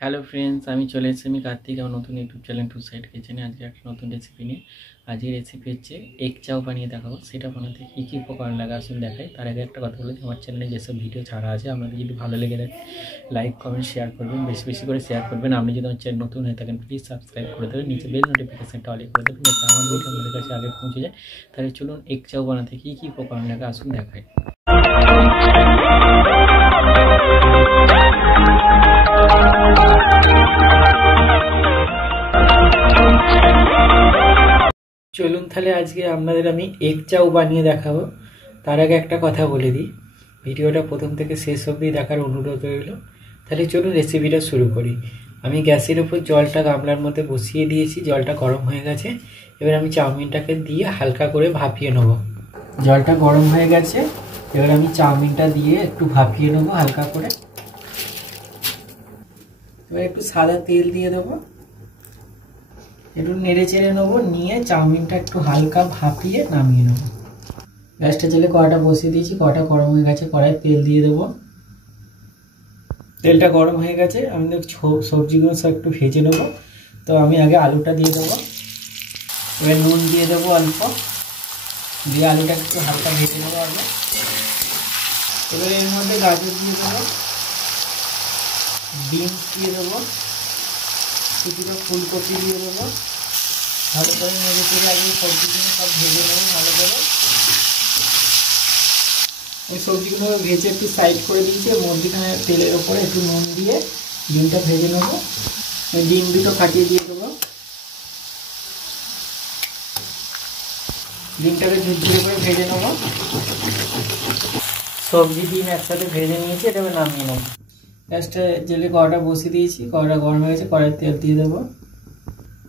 Hello friends, আমি চলে এসেছি আমি কার্তিক আমার নতুন ইউটিউব চ্যানেল টু সাইড কিচেনে। আজকে একটা নতুন রেসিপি নিয়ে। আজকে রেসিপি হচ্ছে এগ চাও বানিয়ে দেখাবো। সেটা বানাতে কী কী উপকরণ লাগে আসুন দেখাই। তার আগে একটা কথা বলে দিই, আমার চ্যানেলে যেসব ভিডিও ছাড়া আছে আপনাদের যদি ভালো লেগে থাকে লাইক কমেন্ট শেয়ার করবেন, বেশি বেশি করে শেয়ার করবেন। আপনি যদি আমার চ্যানেল নতুন হয়ে থাকেন প্লিজ সাবস্ক্রাইব করে দেবেন, নিচে বেল নোটিফিকেশানটা অল করে দেবেন যাতে আমার ভিডিও আপনাদের কাছে আগে পৌঁছে যায়। তাহলে চলুন এগ চাও বানাতে কী কী উপকরণ লাগে আসুন দেখাই। চলুন তাহলে আজকে আপনাদের আমি এগ চাউ বানিয়ে দেখাবো। তার আগে একটা কথা বলে দিই, ভিডিওটা প্রথম থেকে শেষ অবধি দেখার অনুরোধ রইল। তাহলে চলুন রেসিপিটা শুরু করি। আমি গ্যাসের উপর জলটা গামলার মধ্যে বসিয়ে দিয়েছি, জলটা গরম হয়ে গেছে। এবার আমি চাউমিনটাকে দিয়ে হালকা করে ভাপিয়ে নেব। জলটা গরম হয়ে গেছে, এবার আমি চাউমিনটা দিয়ে একটু ভাপিয়ে নেবো হালকা করে। এবার একটু সাদা তেল দিয়ে দেবো, একটু নেড়ে চেড়ে নেবো, নিয়ে চাউমিনটা একটু হালকা ভাপিয়ে নামিয়ে নেবো। গ্যাসটা জ্বেলে কড়াটা বসিয়ে দিয়েছি, কড়াটা গরম হয়ে গেছে, কড়ায় তেল দিয়ে দেবো। তেলটা গরম হয়ে গেছে, আমি সবজিগুলো সব একটু ভেজে নেবো। তো আমি আগে আলুটা দিয়ে দেবো, এবার নুন দিয়ে দেবো অল্প, দিয়ে আলুটা একটু হালকা ভেজে নেবো আগে। এবার এর মধ্যে গাজর দিয়ে দেবো, বিনস দিয়ে দেবো, কিছুটা ফুলকপি দিয়ে দেবো। ভালো করে নেড়ে চেড়ে আগে সবজিগুলো সব ভেজে নেবো ভালো করে। ওই সবজিগুলো ভেজে একটু সাইড করে দিয়েছি, মধ্যখানে তেলের ওপরে একটু নুন দিয়ে ডিমটা ভেজে নেবো। ডিম দুটো ফাটিয়ে দিয়ে দেবো, ডিমটাকে ঝুরঝুরে করে ভেজে নেবো। সবজি ডিম একসাথে ভেজে নিয়েছি, এটা নামিয়ে নেবো। গ্যাসটা জেলে কড়াটা বসিয়ে দিয়েছি, কড়াটা গরম হয়ে গেছে, কড়াই তেল দিয়ে দেবো।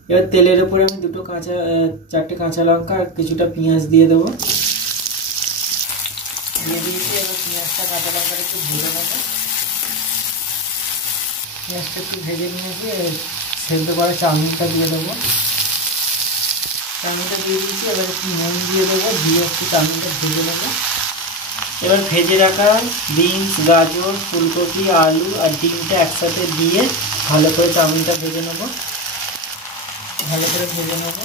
এবার তেলের ওপরে আমি চারটে কাঁচা লঙ্কা আর কিছুটা পেঁয়াজ দিয়ে দেবো, দিয়ে দিয়েছি। এবার পেঁয়াজটা কাঁচা লঙ্কাটা একটু ভেজে নেবো। পেঁয়াজটা একটু ভেজে নিয়েছি, সেদ্ধ করা চাউমিনটা দিয়ে দেবো। চাউমিনটা দিয়ে দিয়েছি, এবার একটু নুন দিয়ে দেবো, দিয়ে একটু চাউমিনটা ভেজে নেবো। এবার ভেজে রাখা বিনস, গাজর, ফুলকপি, আলু আর ডিমটা একসাথে দিয়ে ভালো করে চাউমিনটা ভেজে নেবো। ভালো করে ভেজে নেবো,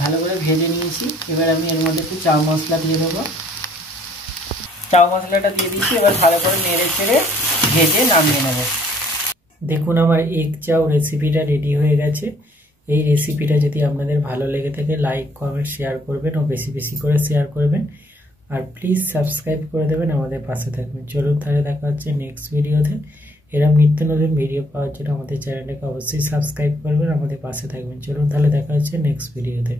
ভালো করে ভেজে নিয়েছি। এবার আমি এর মধ্যে একটু চাউ মশলা দিয়ে দেবো, চাউ মশলাটা দিয়ে দিয়েছি। এবার ভালো করে নেড়ে চেড়ে ভেজে নামিয়ে নেব। দেখুন আমার এগ চাউ রেসিপিটা রেডি হয়ে গেছে। এই রেসিপিটা যদি আপনাদের ভালো লেগে থাকে লাইক কমেন্ট শেয়ার করবেন ও বেশি বেশি করে শেয়ার করবেন, আর প্লিজ সাবস্ক্রাইব করে দেবেন, আমাদের পাশে থাকবেন। চলুন তাহলে দেখা হচ্ছে নেক্সট ভিডিওতে। এরকম নিত্য নতুন ভিডিও পাওয়ার জন্য আমাদের চ্যানেলটাকে অবশ্যই সাবস্ক্রাইব করবেন, আমাদের পাশে থাকবেন। চলুন তাহলে দেখা হচ্ছে নেক্সট ভিডিওতে।